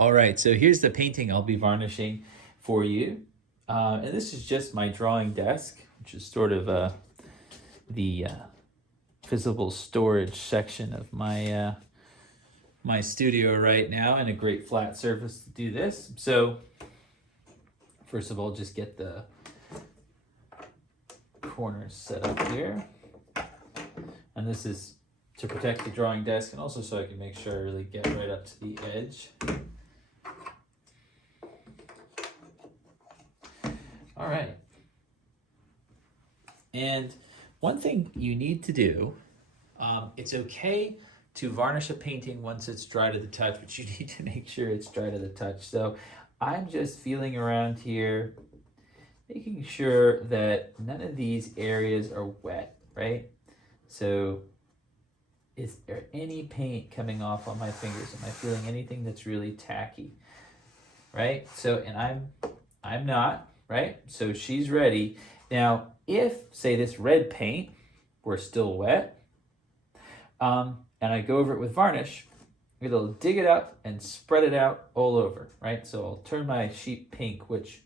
All right, so here's the painting I'll be varnishing for you. And this is just my drawing desk, which is sort of the visible storage section of my my studio right now, and a great flat surface to do this. So first of all, just get the corners set up here. And this is to protect the drawing desk, and also so I can make sure I really get right up to the edge. All right. And one thing you need to do, it's okay to varnish a painting once it's dry to the touch, but you need to make sure it's dry to the touch. So I'm just feeling around here, making sure that none of these areas are wet, right? So is there any paint coming off on my fingers? Am I feeling anything that's really tacky, right? So, and I'm not, right? So she's ready. Now, if, say, this red paint were still wet, and I go over it with varnish, it'll dig it up and spread it out all over, right? So I'll turn my sheet pink, which,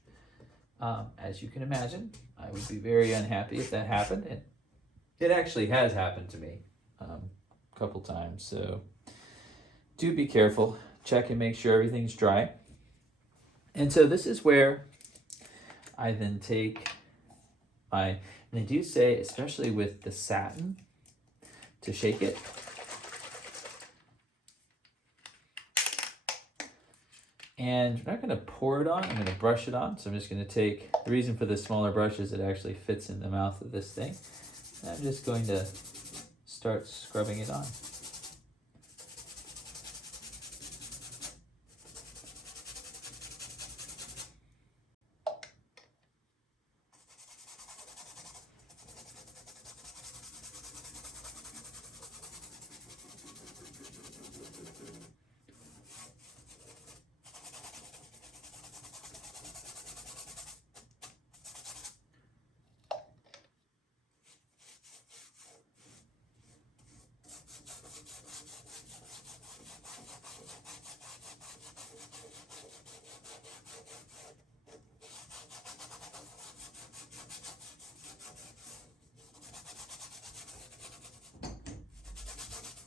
as you can imagine, I would be very unhappy if that happened. And it actually has happened to me a couple times. So do be careful. Check and make sure everything's dry. And so this is where I then take my, and they do say, especially with the satin, to shake it. And we're not going to pour it on, I'm going to brush it on. So I'm just going to take, the reason for the smaller brush is it actually fits in the mouth of this thing. And I'm just going to start scrubbing it on.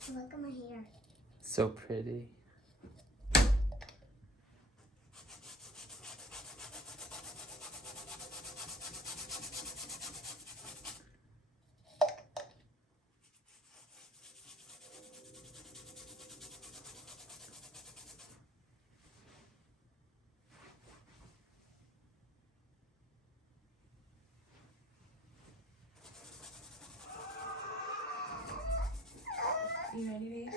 Look at my hair. So pretty. You ready, babe?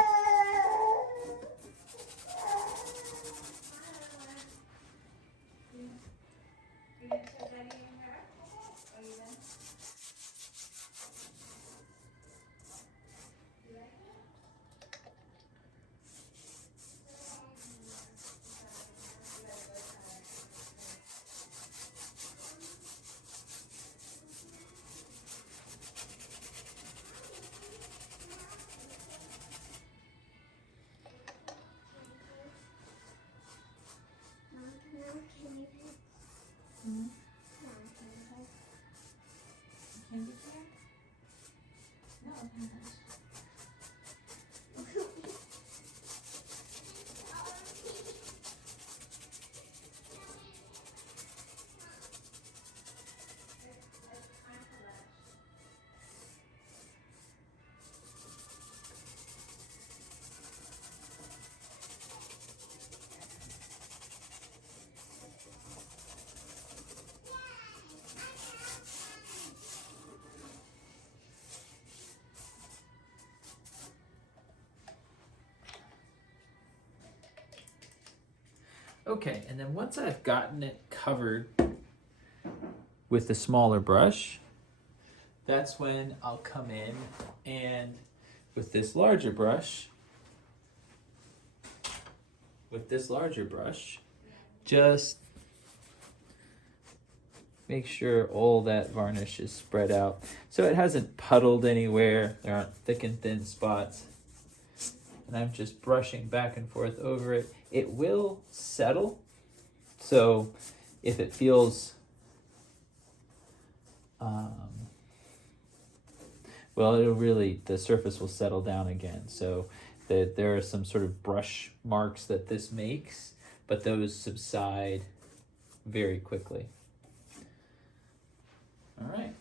Candy cane? No, pass. Okay, and then once I've gotten it covered with the smaller brush, that's when I'll come in and with this larger brush, just make sure all that varnish is spread out so it hasn't puddled anywhere, there aren't thick and thin spots. and I'm just brushing back and forth over it. It will settle, so if it feels well, the surface will settle down again. So there are some sort of brush marks that this makes, but those subside very quickly. All right.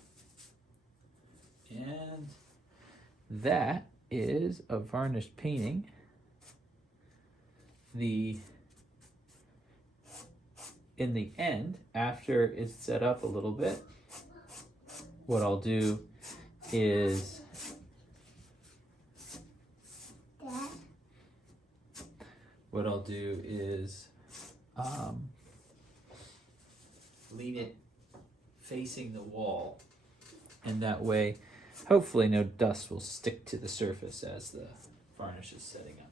And that is a varnished painting. In the end, after it's set up a little bit, what I'll do is Dad? leave it facing the wall, and that way hopefully no dust will stick to the surface as the varnish is setting up.